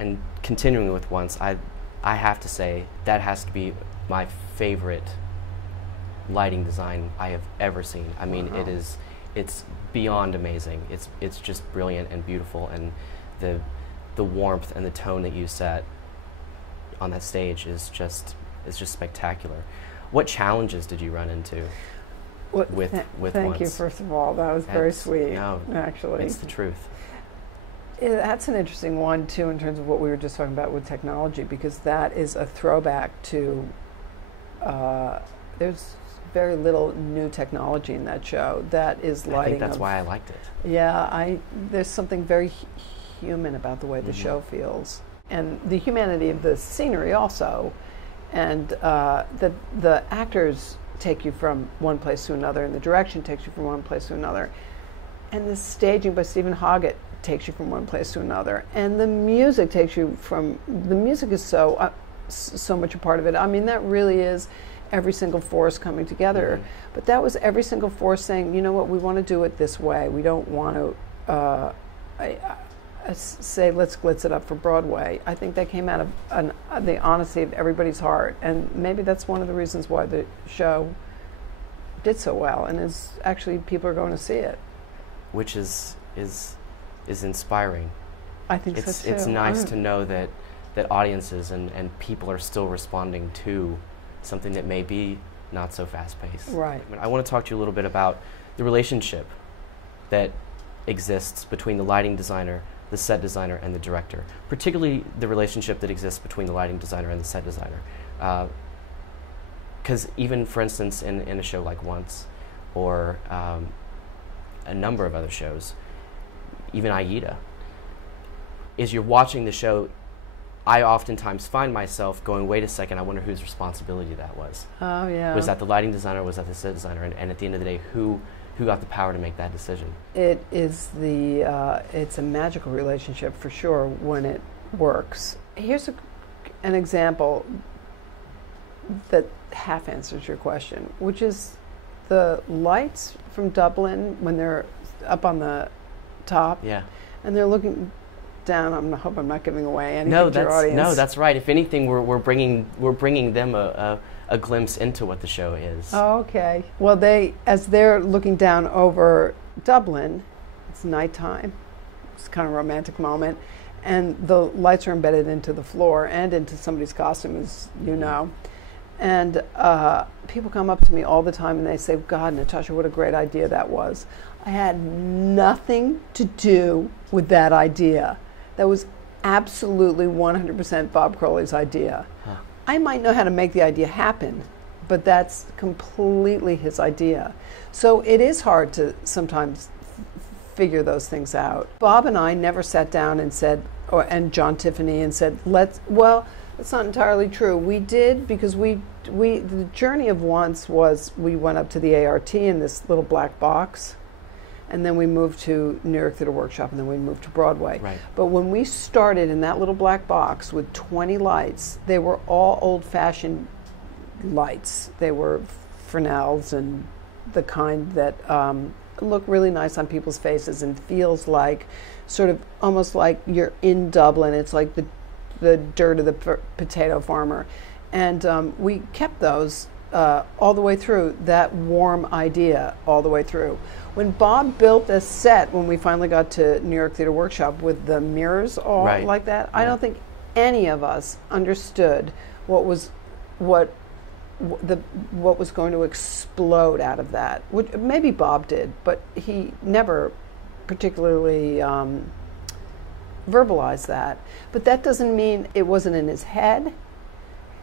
and continuing with Once, I have to say that has to be my favorite lighting design I have ever seen. I mean, it's beyond amazing. It's just brilliant and beautiful, and the warmth and the tone that you set on that stage is just spectacular. What challenges did you run into with Thank Once? you, first of all. That was very sweet. No, actually, it's the truth. That's an interesting one too, in terms of what we were just talking about with technology, because that is a throwback to. There's very little new technology in that show. That is lighting. I think that's why I liked it. Yeah, there's something very human about the way the show feels, and the humanity of the scenery also, and the actors take you from one place to another, and the direction takes you from one place to another, and the staging by Stephen Hoggett takes you from one place to another, and the music takes you from. The music is so much a part of it. I mean, that really is every single force coming together. But that was every single force saying, you know what, we want to do it this way. We don't want to say, let's glitz it up for Broadway. I think that came out of the honesty of everybody's heart. And maybe that's one of the reasons why the show did so well, and is actually people are going to see it. Which is inspiring. I think so too. It's nice to know that audiences and people are still responding to something that may be not so fast-paced. Right. I want to talk to you a little bit about the relationship that exists between the lighting designer, the set designer, and the director, particularly the relationship that exists between the lighting designer and the set designer. Because even, for instance, in a show like Once, or a number of other shows, even Aida, is you're watching the show, I oftentimes find myself going, wait a second, I wonder whose responsibility that was. Oh, yeah. Was that the lighting designer, was that the set designer? And at the end of the day, who got the power to make that decision? It is it's a magical relationship for sure when it works. Here's an example that half answers your question, which is the lights from Dublin when they're up on the top. Yeah. And they're looking down. I hope I'm not giving away anything to your audience. No, that's right. If anything, we're bringing them a glimpse into what the show is. Oh, okay. Well, as they're looking down over Dublin, it's nighttime. It's kind of a romantic moment, and the lights are embedded into the floor and into somebody's costume, as you know. And people come up to me all the time and they say, God, Natasha, what a great idea that was. I had nothing to do with that idea. That was absolutely 100% Bob Crowley's idea. Huh. I might know how to make the idea happen, but that's completely his idea. So it is hard to sometimes figure those things out. Bob and I never sat down and said, and John Tiffany, and said, that's not entirely true. We did, because the journey of Once was we went up to the ART in this little black box, and then we moved to New York Theater Workshop, and then we moved to Broadway. Right. But when we started in that little black box with 20 lights, they were all old-fashioned lights. They were Fresnels and the kind that look really nice on people's faces and feels like sort of almost like you're in Dublin. It's like the dirt of the potato farmer. And we kept those all the way through, that warm idea all the way through. When Bob built a set, when we finally got to New York Theater Workshop with the mirrors all like that, I don't think any of us understood what was going to explode out of that. Maybe Bob did, but he never particularly verbalized that. But that doesn't mean it wasn't in his head,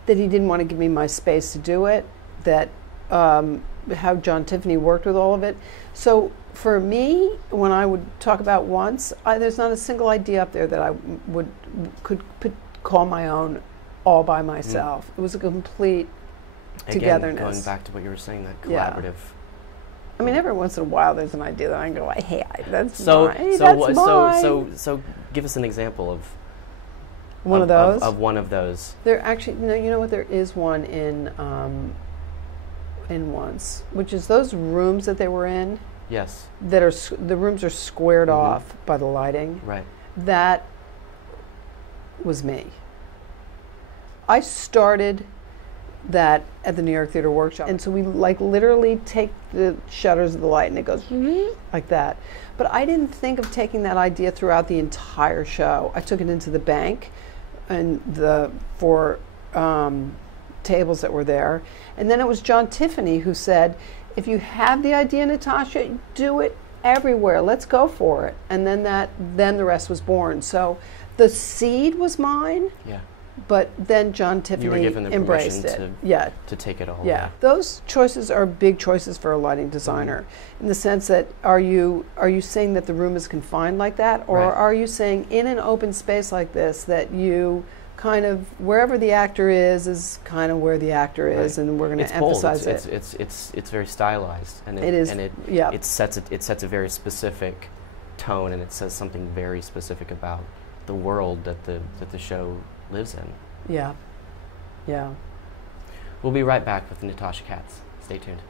that he didn't want to give me my space to do it, that how John Tiffany worked with all of it. So for me, when I would talk about Once, there's not a single idea up there that I could call my own all by myself. It was a complete togetherness. Going back to what you were saying, that collaborative. Yeah. I mean, every once in a while, there's an idea that I can go, hey, that's mine. So give us an example of one of those. Of one of those. There actually, you know what? There is one in Once, which is those rooms that they were in. Yes. That are the rooms are squared off by the lighting. Right. That was me. I started that at the New York Theater Workshop, and so we like literally take the shutters of the light and it goes like that. But I didn't think of taking that idea throughout the entire show. I took it into the bank and the four tables that were there, and then it was John Tiffany who said, if you have the idea, Natasha, do it everywhere. Let's go for it. And then the rest was born. So the seed was mine. Yeah. But then John Tiffany embraced it. To take it all. Yeah. Away. Those choices are big choices for a lighting designer, in the sense that are you saying that the room is confined like that, or are you saying in an open space like this that you kind of wherever the actor is kind of where the actor is, and we're going to emphasize it. It's very stylized, and it sets a very specific tone, and it says something very specific about the world that the show lives in. Yeah. Yeah. We'll be right back with Natasha Katz. Stay tuned.